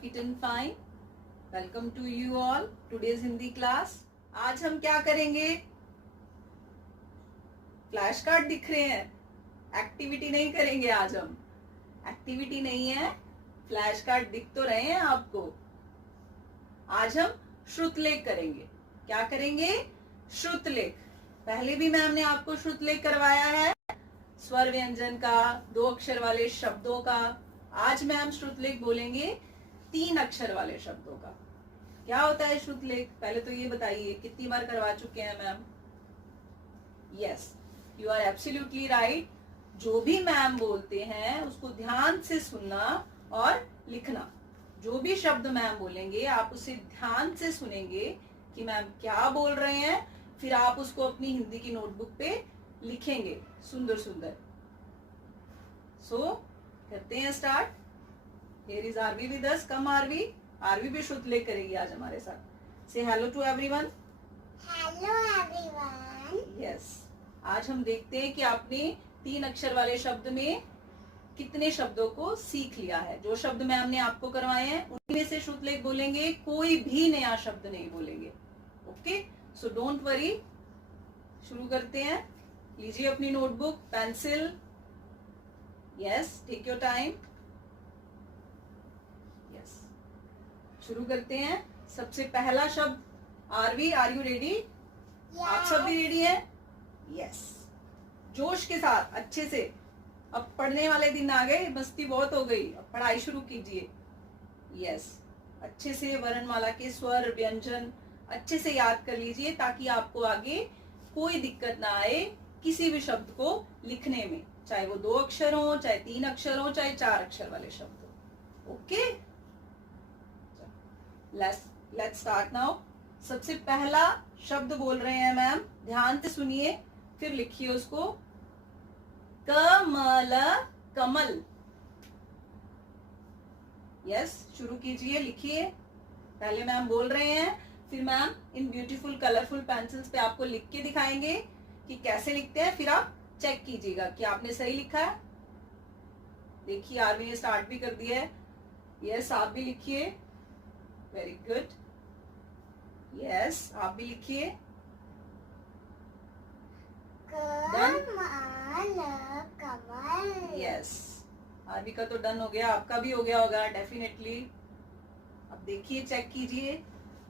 fit and fine. Welcome to you all. Today's Hindi class. आज हम क्या करेंगे? फ्लैश कार्ड दिख रहे हैं. एक्टिविटी नहीं करेंगे आज हम. एक्टिविटी नहीं है, फ्लैश कार्ड दिख तो रहे हैं आपको. आज हम श्रुतलेख करेंगे. क्या करेंगे? श्रुतलेख. पहले भी मैम ने आपको श्रुतलेख करवाया है, स्वर व्यंजन का, 2 अक्षर वाले शब्दों का. आज मैम श्रुतलेख बोलेंगे 3 अक्षर वाले शब्दों का. क्या होता है श्रुतलेख? पहले तो ये बताइए, कितनी बार करवा चुके हैं ma'am? Yes, you are absolutely right. जो भी मैम बोलते हैं उसको ध्यान से सुनना और लिखना. जो भी शब्द मैम बोलेंगे आप उसे ध्यान से सुनेंगे कि मैम क्या बोल रहे हैं, फिर आप उसको अपनी हिंदी की नोटबुक पे लिखेंगे सुंदर सुंदर. सो करते हैं start. Here is Aarvi with us. Come Aarvi. Aarvi भी श्रुतलेख करेगी आज हमारे साथ. से hello to everyone. Hello everyone. Yes, आज हम देखते हैं कि आपने 3 अक्षर वाले शब्द में कितने शब्दों को सीख लिया है. जो शब्द मैम ने आपको करवाए हैं उन्हीं में से श्रुतलेख बोलेंगे, कोई भी नया शब्द नहीं बोलेंगे. Okay, so don't worry. शुरू करते हैं. लीजिए अपनी notebook, pencil. Yes, take your time. Yes, शुरू करते हैं. सबसे पहला शब्द. Aarvi, are you ready? आप सब भी रेडी हैं? यस, जोश के साथ, अच्छे से. अब पढ़ने वाले दिन आ गए, मस्ती बहुत हो गई, अब पढ़ाई शुरू कीजिए. यस, अच्छे से वर्णमाला के स्वर व्यंजन अच्छे से याद कर लीजिए ताकि आपको आगे कोई दिक्कत ना आए किसी भी शब्द को लिखने में, चाहे वो 2 अक्षर हो, चाहे 3 अक्षर हो, चाहे 4 अक्षर वाले शब्द हो. Okay, let's start now. सबसे पहला शब्द बोल रहे हैं मैम, ध्यान से सुनिए फिर लिखिए उसको. कमल, कमल. यस, शुरू कीजिए, लिखिए. पहले मैम बोल रहे हैं, फिर मैम इन ब्यूटीफुल कलरफुल पेंसिल्स पे आपको लिख के दिखाएंगे कि कैसे लिखते हैं. फिर आप चेक कीजिएगा कि आपने सही लिखा है. देखिए आरवी ने स्टार्ट भी कर दिया है. यस, आप भी लिखिए. Very good. यस, आप भी लिखिए. कमल. यस, आरवी का तो डन हो गया, आपका भी हो गया होगा डेफिनेटली. अब देखिए, चेक कीजिए.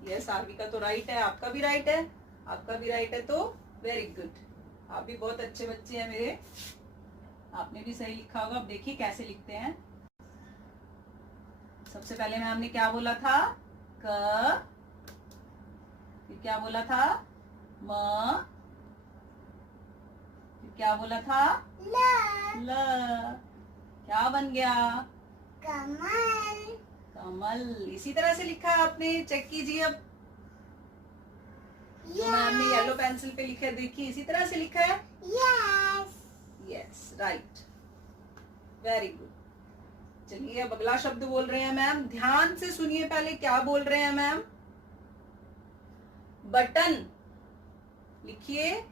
यस, आरवी का तो राइट है, आपका भी राइट है, आपका भी राइट है. तो वेरी गुड, आप भी बहुत अच्छे बच्चे हैं मेरे. आपने भी सही लिखा होगा. अब देखिए कैसे लिखते हैं. सबसे पहले मैम ने क्या बोला था? क. फिर क्या बोला था? म. फिर क्या बोला था? ल. क्या बन गया? कमल. कमल. इसी तरह से लिखा है आपने. चेक कीजिए. अब मैम ने येलो पेंसिल पे लिखा है, देखिए इसी तरह से लिखा है. Yes. Yes, right. Very good. चलिए अब अगला शब्द बोल रहे हैं मैम. ध्यान से सुनिए पहले क्या बोल रहे हैं मैम. बटन. लिखिए.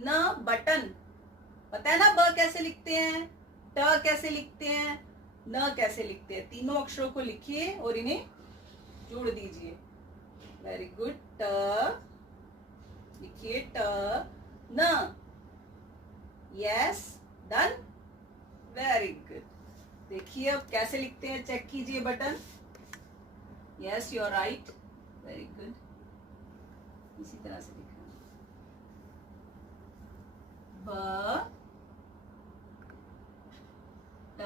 न, बटन. पता है ना ब कैसे लिखते हैं, ट कैसे लिखते हैं, न कैसे लिखते हैं. तीनों अक्षरों को लिखिए और इन्हें जोड़ दीजिए. Very good. ट लिखिए. ट न. Yes, done. Very good. देखिए अब कैसे लिखते हैं, चेक कीजिए. Button. Yes, you are right. Very good. इसी तरह से लिखना. ब, ट,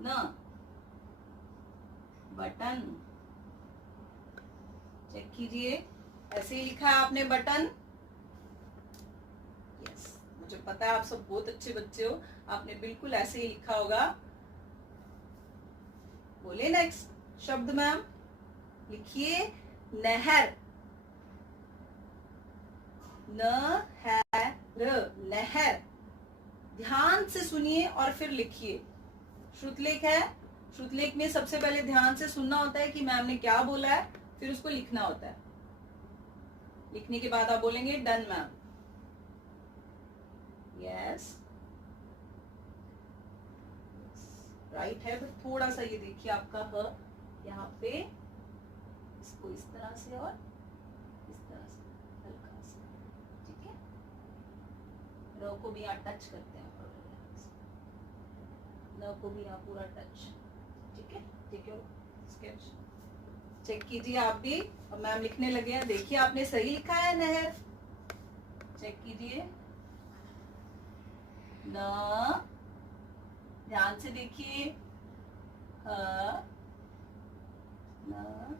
न, बटन. चेक कीजिए. ऐसे ही लिखा है आपने बटन. यस, मुझे पता है आप सब बहुत अच्छे बच्चे हो, आपने बिल्कुल ऐसे ही लिखा होगा. बोले नेक्स्ट शब्द मैम. लिखिए. नहर. न है र, नहर. ध्यान से सुनिए और फिर लिखिए. श्रुतलेख है. श्रुतलेख में सबसे पहले ध्यान से सुनना होता है कि मैम ने क्या बोला है, फिर उसको लिखना होता है. लिखने के बाद आप बोलेंगे डन मैम. यस, राइट है, बट थोड़ा सा ये देखिए आपका ह यहाँ पे, इसको इस तरह से और इस तरह से हल्का सा, ठीक है। र को भी यहाँ टच करते हैं, न को भी यहाँ पूरा टच, ठीक है। ठीक है, स्केच चेक कीजिए आप भी। अब मैम लिखने लगे हैं, देखिए आपने सही लिखा है नहर, चेक कीजिए। न, ध्यान से देखिए, ह, न,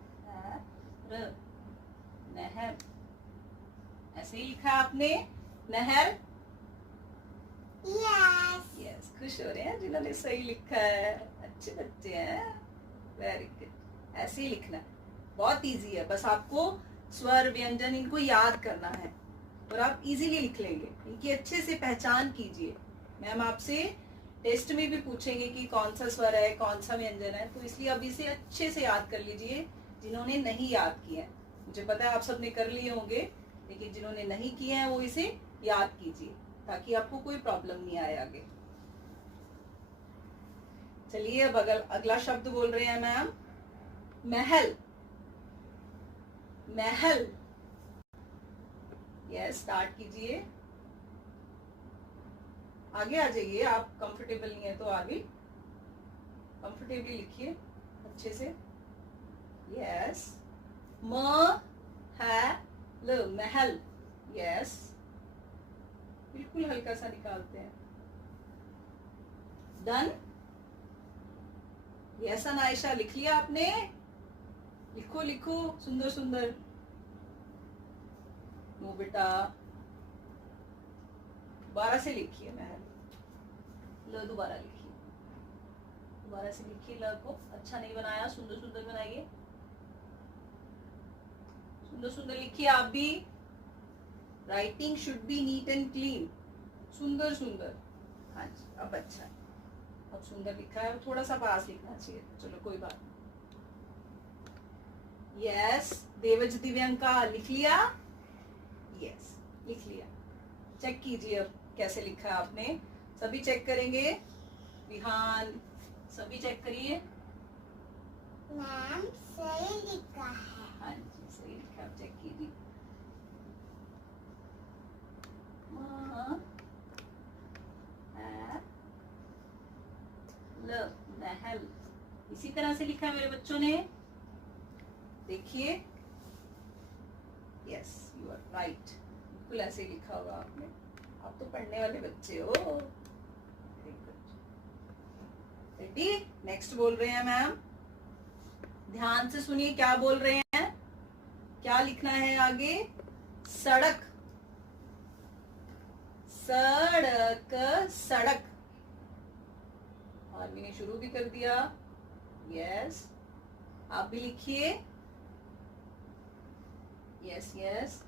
र, नहर, ऐसे ही लिखा आपने नहर। यस, खुश हो रहे हैं जिन्होंने सही लिखा है, अच्छे बच्चे हैं, वेरी गुड। ऐसे ही लिखना है, बहुत इजी है, बस आपको स्वर व्यंजन इनको याद करना है और आप इजीली लिख लेंगे। इनकी अच्छे से पहचान कीजिए। मैम आपसे टेस्ट में भी पूछेंगे कि कौन सा स्वर है, कौन सा व्यंजन है, तो इसलिए अब इसे अच्छे से याद कर लीजिए जिन्होंने नहीं याद किया है। मुझे पता है आप सबने कर लिए होंगे, लेकिन जिन्होंने नहीं किए हैं वो इसे याद कीजिए ताकि आपको कोई प्रॉब्लम नहीं आए आगे। चलिए अब अगला शब्द बोल रहे हैं मैम, महल। महल, यस, स्टार्ट कीजिए। आगे आ जाइए, आप कंफर्टेबल नहीं है तो आगे कंफर्टेबली लिखिए अच्छे से। यस, म है ल, महल, यस, बिल्कुल हल्का सा निकालते हैं। डन, यस अनायशा, लिख लिया आपने? लिखो लिखो, सुंदर सुंदर। नो बेटा, दोबारा से लिखिए महल, ल दोबारा लिखिए, दोबारा से लिखिए ल को। अच्छा नहीं बनाया, सुंदर सुंदर बनाइए, सुंदर सुंदर लिखिए आप भी। Writing should be neat and clean, सुंदर सुंदर। हाँ जी, अब अच्छा है, अब सुंदर लिखा है, थोड़ा सा पास लिखना चाहिए, चलो कोई बात नहीं। यस, देवज दिव्यांका, लिख लिया? यस, लिख लिया। चेक कीजिए अब कैसे लिखा है आपने, सभी चेक करेंगे। विहान, सभी चेक करिए। मैम सही लिखा है। हाँ जी, सही लिखा, आप चेक कीजिए। महल, इसी तरह से लिखा है मेरे बच्चों ने, देखिए। यस, यू आर राइट, बिल्कुल ऐसे ही लिखा होगा आपने, आप तो पढ़ने वाले बच्चे हो। रेडी, नेक्स्ट बोल रहे हैं मैम, ध्यान से सुनिए क्या बोल रहे हैं, क्या लिखना है आगे। सड़क, सड़क, सड़क, आर्मी ने शुरू भी कर दिया। यस, आप भी लिखिए। यस यस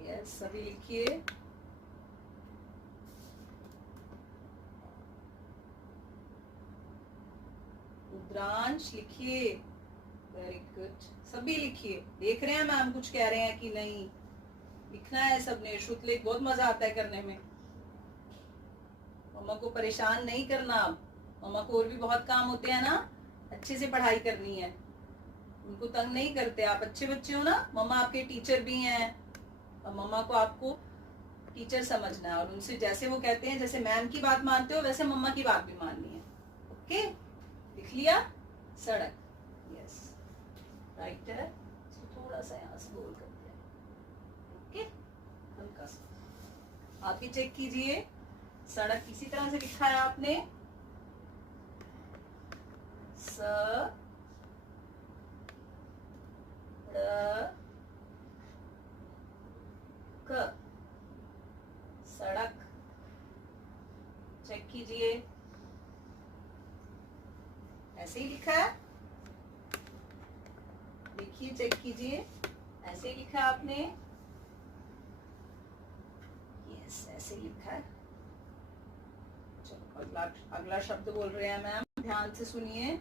यस, सभी लिखिए। रुद्रांश लिखिए, वेरी गुड, सभी लिखिए। देख रहे हैं मैम कुछ कह रहे हैं कि नहीं, लिखना है सबने। श्रुतलेख बहुत मजा आता है करने में। मम्मा को परेशान नहीं करना, मम्मा को और भी बहुत काम होते हैं ना, अच्छे से पढ़ाई करनी है, उनको तंग नहीं करते। आप अच्छे बच्चे हो ना, मम्मा आपके टीचर भी हैं और मम्मा को आपको टीचर समझना है और उनसे जैसे वो कहते हैं, जैसे मैम की बात मानते हो वैसे मम्मा की बात भी माननी है। ओके, लिख लिया? सड़क, यस, राइट है। इसको थोड़ा सा यहाँ से गोल करते हैं, ओके, हल्का सा। आप भी चेक कीजिए, सड़क इसी तरह से लिखा है आपने, स क, सड़क। चेक कीजिए, ऐसे ही लिखा है, देखिए, चेक कीजिए, ऐसे ही लिखा है आपने। यस, ऐसे ही लिखा है। चलो अगला शब्द बोल रहे हैं मैम, ध्यान से सुनिए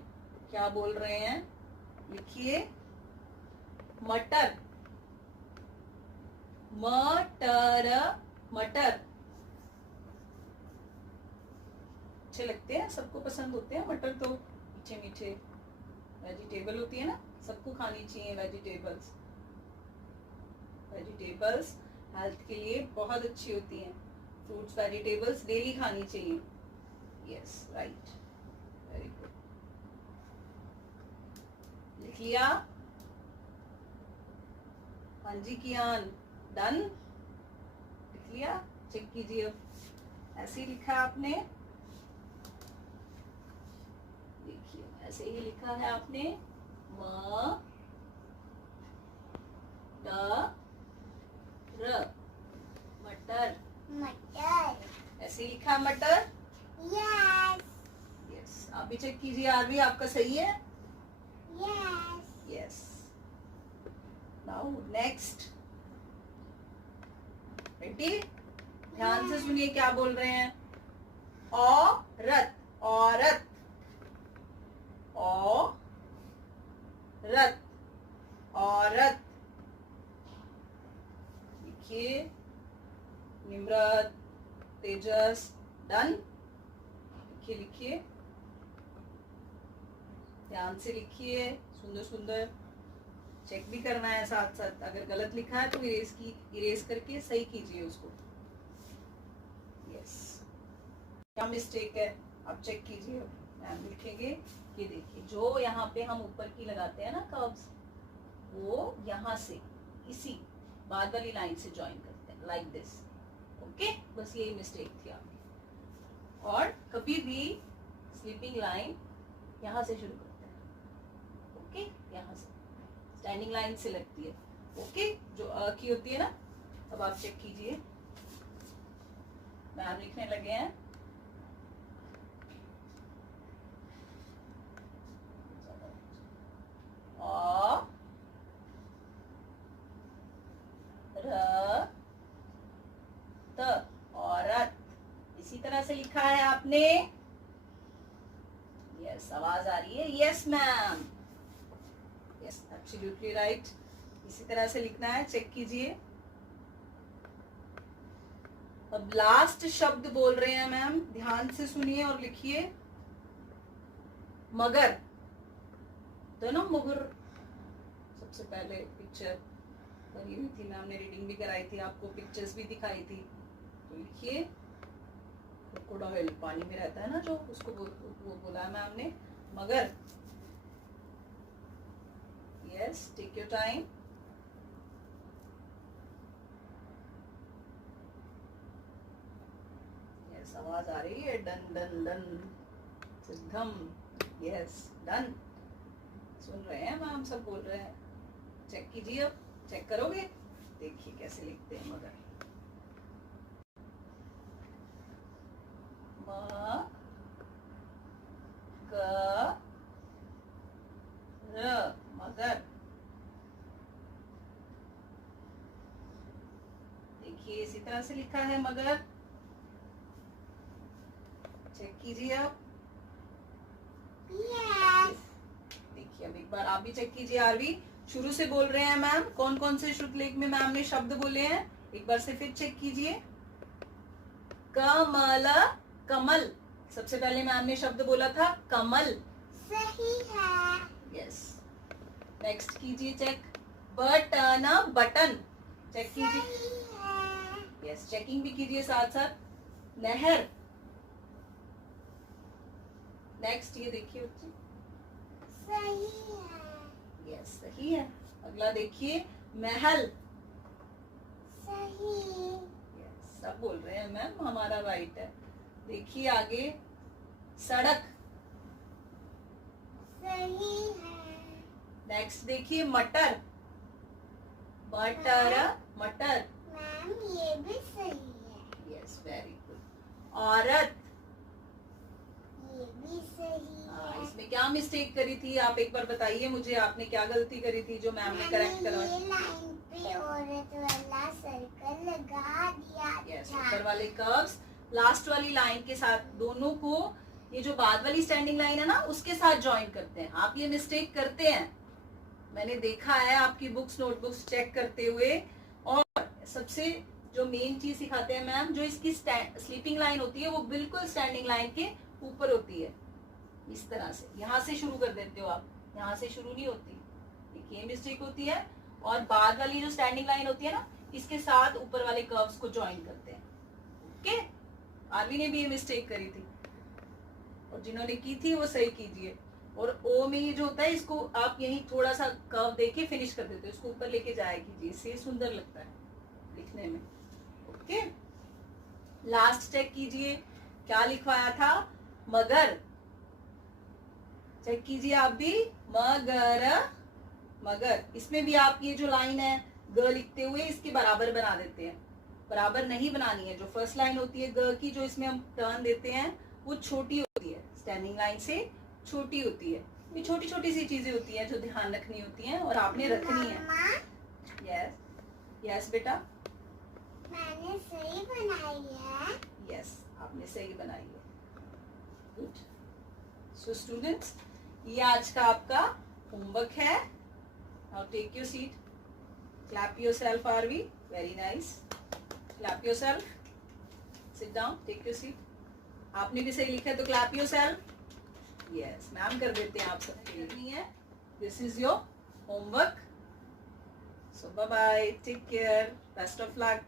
क्या बोल रहे हैं, लिखिए। मटर, मटर, मटर, अच्छे लगते हैं, सबको पसंद होते हैं मटर तो, मीठे मीठे वेजिटेबल होती है ना, सबको खानी चाहिए वेजिटेबल्स। वेजिटेबल्स हेल्थ के लिए बहुत अच्छी होती हैं। फ्रूट्स वेजिटेबल्स डेली खानी चाहिए। Yes right, very good. लिख लिया? हाँ जी कियान, डन? लिख लिया? चेक कीजिए अब। ऐसे ही लिखा है आपने, देखिए ऐसे ही लिखा है आपने, म ट र, मटर। मटर। ऐसे ही लिखा है मटर। यस। यस, आप भी चेक कीजिए आरवी, आपका सही है? Yes. Yes. Now next, ready? ध्यान से सुनिए क्या बोल रहे हैं। औरत, औरत, औरत, औरत। लिखिए, निम्रत, तेजस, डन? लिखिए लिखिए, ध्यान से लिखिए, सुंदर सुंदर। चेक भी करना है साथ साथ, अगर गलत लिखा है तो इरेज करके सही कीजिए उसको। यस, क्या मिस्टेक है आप चेक कीजिए। मैम लिखेंगे कि देखिए जो यहाँ पे हम ऊपर की लगाते हैं ना कर्व्स, वो यहाँ से इसी बाद वाली लाइन से ज्वाइन करते हैं, लाइक दिस। ओके, बस यही मिस्टेक थी आपकी। और कभी भी स्लीपिंग लाइन यहाँ से शुरू करते हैं। ओके, यहाँ से स्टैंडिंग लाइन से लगती है। ओके, जो अ की होती है ना। अब आप चेक कीजिए, मैम लिखने लगे हैं। औरत, इसी तरह से लिखा है आपने। यस, आवाज आ रही है? Yes ma'am, yes absolutely right. इसी तरह से लिखना है, चेक कीजिए। अब लास्ट शब्द बोल रहे हैं मैम, ध्यान से सुनिए और लिखिए। मगर, तो ना मुगर, सबसे पहले पिक्चर बनी हुई थी, मैम ने रीडिंग भी कराई थी आपको, पिक्चर्स भी दिखाई थी। तो लिखिए, क्रोकोडाइल पानी में रहता है ना जो, उसको वो बोला है मैम ने, मगर। Yes, take your time. Yes, आवाज आ रही है, done done done, Siddham. Yes, done. सुन रहे हैं मैम, सब बोल रहे हैं। चेक कीजिए, अब चेक करोगे? देखिए कैसे लिखते हैं मगर। म ग र, मगर। देखिए इसी तरह से लिखा है मगर। चेक कीजिए आप। यस। देखिए अब एक बार आप भी चेक कीजिए आरवी। शुरू से बोल रहे हैं मैम, कौन कौन से श्रुतलेख में मैम ने शब्द बोले हैं, एक बार से फिर चेक कीजिए। कमल, कमल, सबसे पहले मैम ने शब्द बोला था कमल। सही है। यस, नेक्स्ट कीजिए चेक। बटन, बटन, चेक कीजिए। सही है। यस, चेकिंग भी कीजिए साथ साथ। नहर, नेक्स्ट ये देखिए बच्चे। सही है। यस, सही है। अगला देखिए, महल। सही। यस, सब बोल रहे हैं मैम, हमारा राइट है। देखिए आगे, सड़क। सही है। नेक्स्ट देखिए, मटर। मटर, मटर। मैम ये भी सही है। Yes, very good. औरत, ये भी सही है। इसमें क्या मिस्टेक करी थी आप एक बार बताइए मुझे, आपने क्या गलती करी थी जो मैम ने करेक्ट मैंने करवाई? ये लाइन पे औरत वाला सर्कल लगा दिया यस, था। ऊपर वाले कर्व्स लास्ट वाली लाइन के साथ, दोनों को ये जो बाद वाली स्टैंडिंग लाइन है ना उसके साथ ज्वाइन करते हैं। आप ये मिस्टेक करते हैं, मैंने देखा है आपकी बुक्स नोटबुक्स चेक करते हुए। और सबसे जो मेन चीज सिखाते हैं मैम, जो इसकी स्लीपिंग लाइन होती है वो बिल्कुल स्टैंडिंग लाइन के ऊपर होती है, इस तरह से। यहाँ से शुरू कर देते हो आप, यहाँ से शुरू नहीं होती, एक ये मिस्टेक होती है। और बाद वाली जो स्टैंडिंग लाइन होती है ना, इसके साथ ऊपर वाले कर्व्स को ज्वाइन करते हैं। ओके, आरवी ने भी ये मिस्टेक करी थी, और जिन्होंने की थी वो सही कीजिए। और ओ में ये जो होता है, इसको आप यही थोड़ा सा कर्व देके फिनिश कर देते हो, इसको ऊपर लेके जाया कीजिए, इससे सुंदर लगता है लिखने में। ओके, लास्ट चेक कीजिए, क्या लिखवाया था? मगर। चेक कीजिए आप भी, मगर। मगर इसमें भी आप ये जो लाइन है ग लिखते हुए इसके बराबर बना देते हैं। बराबर नहीं बनानी है, जो फर्स्ट लाइन होती है ग की, जो इसमें हम टर्न देते हैं, वो छोटी होती है, स्टैंडिंग लाइन से छोटी होती है। ये छोटी छोटी सी चीजें होती हैं जो ध्यान रखनी होती हैं, और आपने रखनी है। यस यस बेटा, मैंने सही बनाई है। यस, आपने सही बनाई है। गुड। सो स्टूडेंट्स, ये आज का आपका होमवर्क है। Now take your seat, clap yourself Aarvi, very nice, clap yourself, sit down, take your seat. आपने भी सही लिखा है तो क्लैप योरसेल्फ। यस, मैम कर देते हैं आप सबके लिए। This is your homework. So bye bye, take care, best of luck.